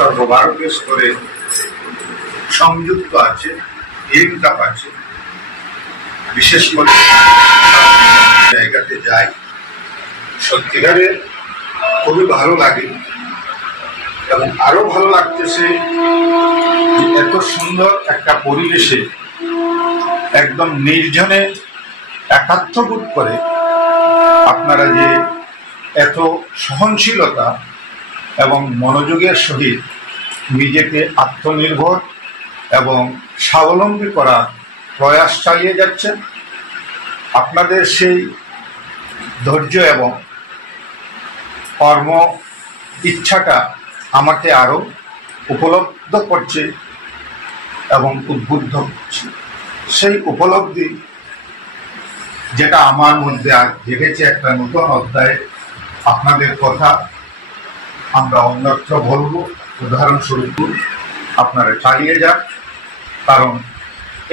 সর্বভারতীয় স্তরে সংযুক্ত আছে, লিঙ্ক আপ আছে। বিশেষ করে জায়গাতে যাই, সত্যিকারে খুবই ভালো লাগে এবং আরো ভালো লাগতেছে এত সুন্দর একটা পরিবেশে একদম নির্জনে একাত্মবোধ করে আপনারা যে এত সহনশীলতা এবং মনোযোগের সহিত নিজেকে আত্মনির্ভর এবং স্বাবলম্বী করার প্রয়াস চালিয়ে যাচ্ছেন। আপনাদের সেই ধৈর্য এবং কর্ম ইচ্ছাটা আমাকে আরো উপলব্ধ করছে এবং উদ্বুদ্ধ করছে। সেই উপলব্ধি যেটা আমার মধ্যে আজ জেগেছে একটা নতুন অধ্যায়ে, আপনাদের কথা আমরা অন্যত্র বলবো। উদাহরণস্বরূপ আপনারা চালিয়ে যান, কারণ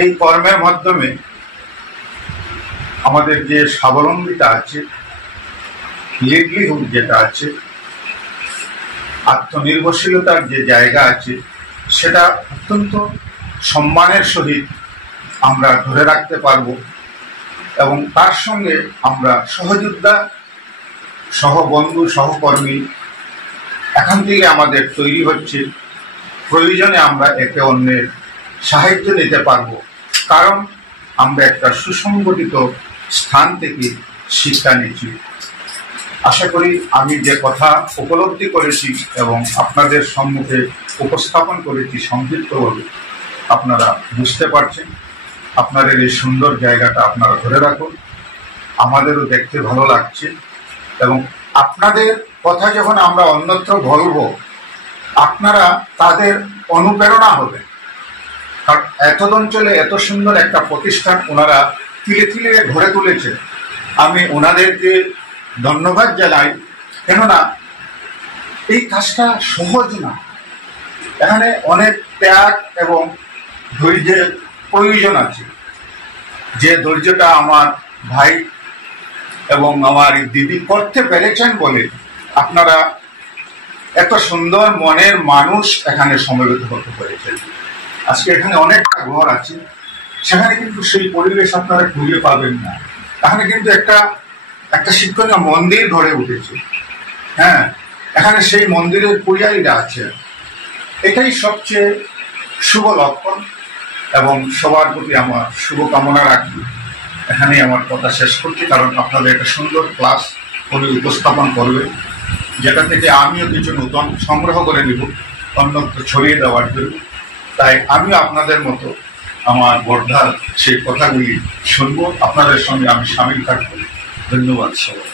এই কর্মের মাধ্যমে আমাদের যে স্বাবলম্বিতা আছে, লিভলিহুড যেটা আছে, আত্মনির্ভরশীলতার যে জায়গা আছে, সেটা অত্যন্ত সম্মানের সহিত আমরা ধরে রাখতে পারবো এবং তার সঙ্গে আমরা সহযোদ্ধা, সহবন্ধু, সহকর্মী এখান থেকে আমাদের তৈরি হচ্ছে। প্রয়োজনে আমরা একে অন্যের সাহায্য নিতে পারবো, কারণ আমরা একটা সুসংগঠিত স্থান থেকে শিক্ষা নিচ্ছি। আশা করি আমি যে কথা উপলব্ধি করেছি এবং আপনাদের সম্মুখে উপস্থাপন করেছি সংক্ষিপ্তভাবে, আপনারা বুঝতে পারছেন। আপনাদের এই সুন্দর জায়গাটা আপনারা ধরে রাখুন, আমাদেরও দেখতে ভালো লাগছে এবং আপনাদের কথা যখন আমরা অন্যত্র বলবো, আপনারা তাদের অনুপ্রেরণা হবে। কারণ এত অঞ্চলে এত সুন্দর একটা প্রতিষ্ঠান ওনারা তিলে তিলে গড়ে তুলেছে। আমি ওনাদেরকে ধন্যবাদ জানাই, কেননা এই কাজটা সহজ না। এখানে অনেক ত্যাগ এবং ধৈর্যের প্রয়োজন আছে, যে ধৈর্যটা আমার ভাই এবং আমার দিদি করতে পেরেছেন বলে আপনারা এত সুন্দর মনের মানুষ এখানে সমবেত হতে পেরেছেন। আজকে এখানে অনেকটা ঘর আছে, সেখানে কিন্তু সেই পরিবেশ আপনারা খুঁজে পাবেন না। এখানে কিন্তু একটা শিক্ষণীয় মন্দির গড়ে উঠেছে। হ্যাঁ, এখানে সেই মন্দিরের পূজারীরা আছে। এটাই সবচেয়ে শুভ লক্ষণ এবং সবার প্রতি আমার শুভকামনা রাখি। এখানেই আমার কথা শেষ করছি, কারণ আপনাদের একটা সুন্দর ক্লাস উনি উপস্থাপন করবে, যেটা থেকে আমিও কিছু নতুন সংগ্রহ করে নিব অন্যত্র ছড়িয়ে দেওয়ার জন্য। তাই আমিও আপনাদের মতো আমার বর্ধার সেই কথাগুলি শুনবো, আপনাদের সঙ্গে আমি সামিল থাকবো। ধন্যবাদ সবাই।